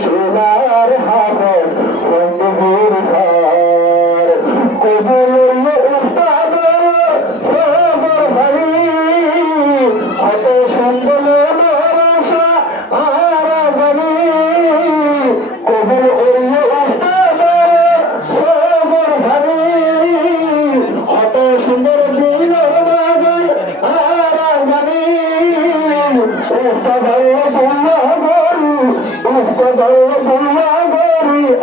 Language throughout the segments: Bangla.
কুশলার হাফেজ বন্ধুর ঘর কবুল উস্তাদ সবর ভারী কত সুন্দর নরসা আর বলি কবুল উস্তাদ সবর ভারী কত সুন্দর দিন বাগান আর বলি উস্তাদ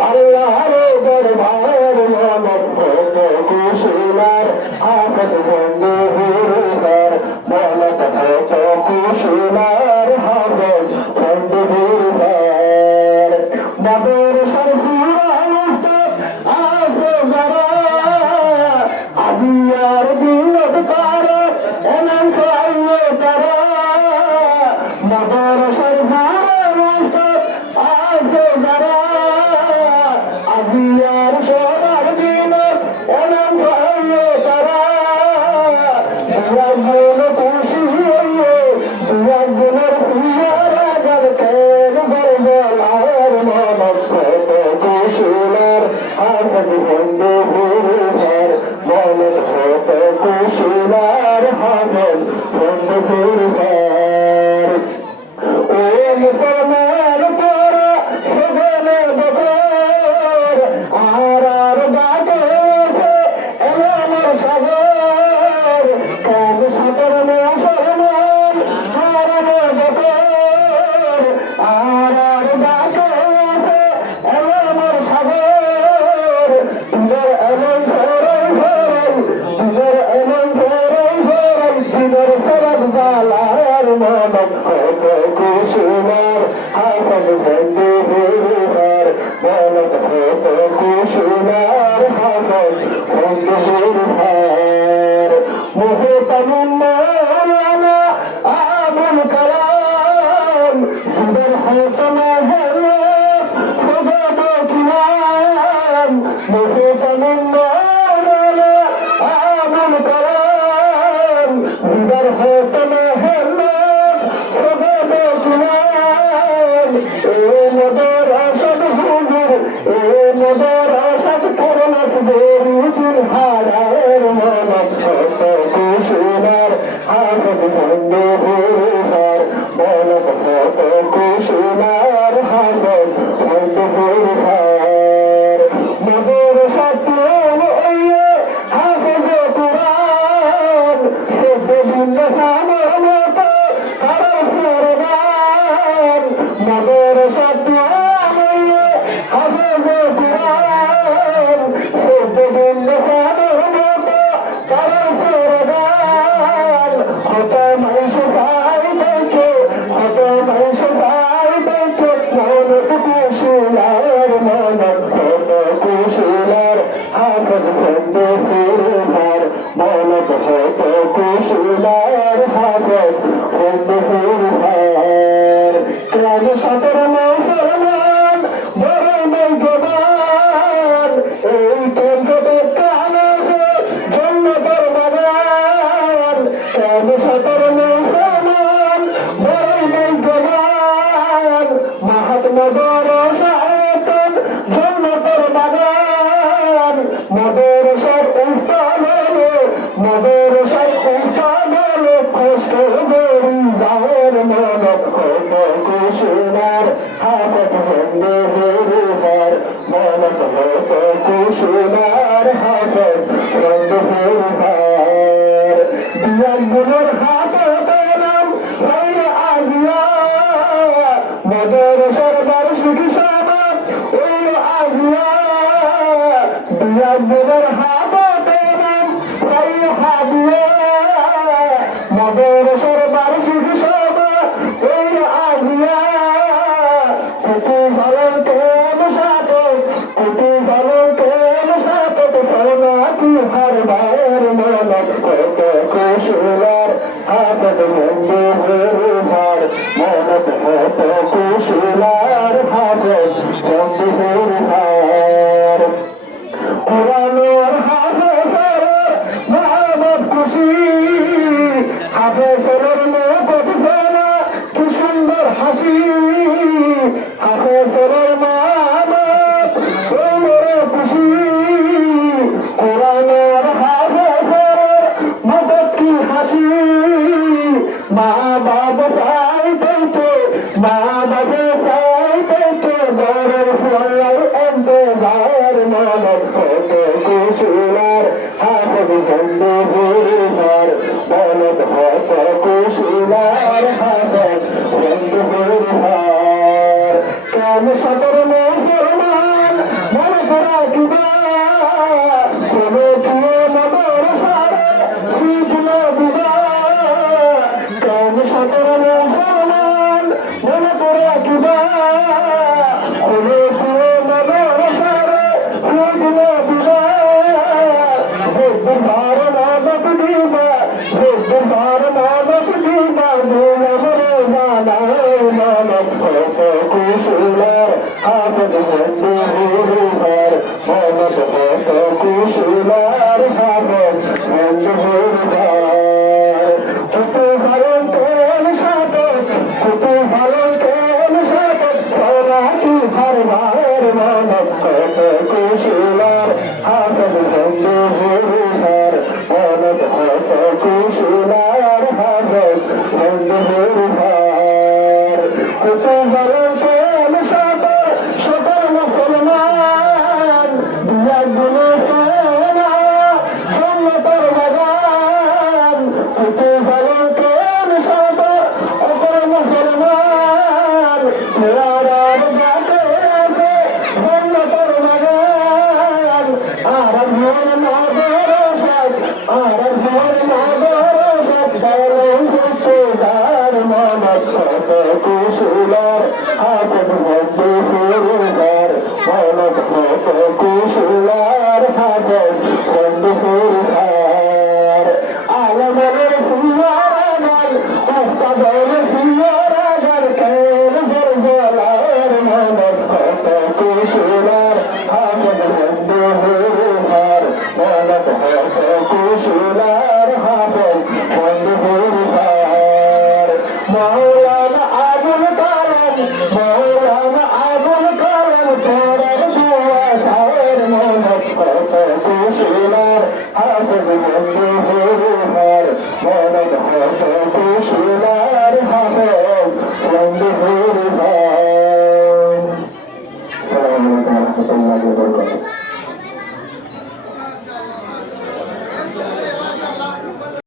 আল্লাহর দরবার মনত হত কুশলার হাফেজ বন্ধুর ঘর মনত হত কুশলার হাফেজ বন্ধুর ঘর মাদ্রাসার পুরান উস্তাদ আছে যারা আদিয়ার দিনত তারা এমন পাইলো তারা মাদ্রাসার পুরান উস্তাদ আছে যারা আদিয়ার সোনার দিনত এমন পাইলো তারা দুয়াগুণ খুশি হইয়ে দুয়াগুণের হুইয়ারা গেল খেল বরবলার মনত হত কুশলার হাফেজ বন্ধুর ঘর মনত হত কুশলার হাফেজ বন্ধুর ঘর ও মুসলমান তোরা সেখানে বকর আর বাটে এমন সাগর কাজ সাঁতার মুসলমান হারানো বকর আর বাটে এমন সাগর তুদের এমন ধরই তুদের এমন ধরই তুদের ফরজ বালার মনত হত কুশলার হাফেজ বন্ধুর ঘর মনত হত কুশলার হাফেজ বন্ধুর ঘর মুহতামিম মাওলানা আবুল কালাম সুদের হত মহল্লা খুদা কিলাম মুহতামিম মাওলানা আবুল কালাম সুদের হত মহল্লা খুদা কিলাম এ মাদ্রাসাত হুজুর এ মাদ্রাসাত পড়াত বেরুদিন হারার মনত হত কুশলার হাফেজ বন্ধুর ঘর মনত হত কুশলার হাফেজ বন্ধুর ঘর মাদ্রাসাত হইয়ে হাফেজ কুরআন সেদিন আমার মতো কারো ফরমান মাদ্রাসাত হইয়ে হাফেজ কুরআন সেদিন আমার মতো কারো ফরমান হত মাইশ ভাই দেখে হত মাইশ ভাই দেখে মনত কুশলার মনত হত কুশলার হাফেজ বন্ধুর ঘর মনত হত কুশলার হাফেজ বন্ধুর ঘর কাজ সাঁতার মুসলমান বড় নাই জবান এই কেন্দ্রে কানে জন্নতের বাগান কাজ সাঁতার মুসলমান বড় নাই জবান মাহাত্মা বড় সাহেব জন্নতের বাগান মাদ্রাসার উস্তাদ মাদ্রাসার উস্তাদ কষ্ট করি যাওয়ার মনত হত কুশলার হাফেজ বন্ধুর ঘর মনত হত কুশলার হাফেজ বন্ধুর ঘর দিয়াগুলোর হাতে পেলাম ভাইরে আজিয়া মাদ্রাসার বার্ষিক সভা ওই আজিয়া দিয়াগুলোর হাতে পেলাম ভাইরে হাজিয়া মাদ্রাসার বার্ষিক সভা ওই আজিয়া কুতু ভালো কেন সাথে কুতু ভালো কেন সাথে করোনা কি হারবার মনত হত কুশলার হাফেজ বন্ধুর ঘর মনত হত কুশলার হাফেজ বন্ধুর ঘর কুরআনের হাফেজের মহম্মদ খুশি হাফেজের মহব্বত জানা কি সুন্দর হাসি হাফেজের মানব কত কুশলার হাফেজ বন্ধু ভুরভার মানব কত কুশলার হাফেজ বন্ধু ভুরভার কাম সতর মুসলমান মনে করা কিবা কোনো প্রিয় মদর সারে শিখল দিবা কাম সতর মুসলমান মনে করা কিবা কোনো প্রিয় মদর সারে শিখল দিবা ভার মানব দিবা ভার মানব দিবা মানব কত কুশলার হাফেজ বন্ধু ভুরভার মানব কত কুশলার হাফেজ বন্ধু ভুরভার কত ভালো তেল সাথে কত ভালো তেল সাথে সরাটি ভার মানব কত কুশলার হাফেজ বন্ধু ভুরভার মানব কত কুশলার হাফেজ বন্ধু ভুরভার কত ভালো তেল সাথে সকল মুসলমান দিয়া গুলো সেনা জন্নতের বাগান কত ভালো তেল সাথে সকল মুসলমান ফেরার যাতে আছে জন্নতের বাগান আর ভোর নগর সাত আর ভোর নগর সাত বলেন মানব কত কুশলার হাফেজ